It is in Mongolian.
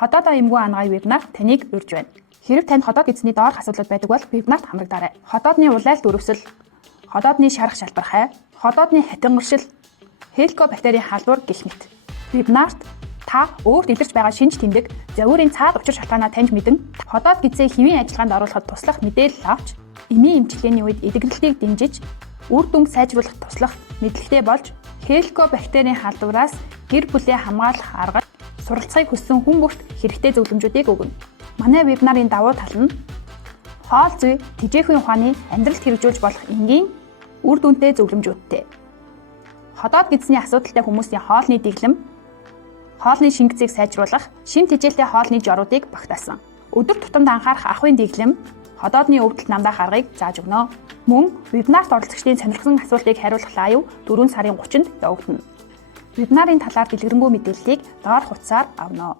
Хотоодоо эмгүү ангагийн вебинар таныг урьж байна. Хэрэв танд хотоод эзний доорх асуудал байдаг бол вебинарт хамрагдаарай. Хотоодны улайл дөрвсөл, хотоодны шарах шалбархай, хотоодны хатангоршил, хеликобактерийн халдвар гэх мэт. Вебинарт та өөрт илэрч байгаа шинж тэмдэг, завиурын цаад учир шалтгаанаа таньж мэдэн, хотоод гизээ хэвийн ажиллагаанд оруулахад туслах мэдээлэл авч, эмийн эмчилгээний үед эдгэрэлтийг дэмжиж, үр дүнг сайжруулах туслах мэдлэгтэй болж, хеликобактерийн халдвараас гэр бүлээ хамгаалах арга суралцахыг хүссэн хүн бүрт хэрэгтэй зөвлөмжүүдийг өгнө. Манай вебинарын давуу тал нь хоол зүй, тэжээхүйн ухааны амьдралд хэрэгжүүлж болох энгийн үр дүнтэй зөвлөмжүүдтэй. Хотоод гидсний асуудалтай хүмүүсийн хоолны дэглэм, хоолны шингэцийг сайжруулах, шин тэжээлтэй хоолны жоруудыг багтаасан. Өдөр тутамд анхаарах ахуйн дэглэм, хотоодны өвдөлт намдаах аргыг зааж өгнө. Мөн вебинарт оролцогчдын сонирхсан асуултыг хариулах лайв 4 сарын 30-нд явагдана. Вебинарын талаар дэлгэрэнгүй мэдээллийг доор хуудасаар авна.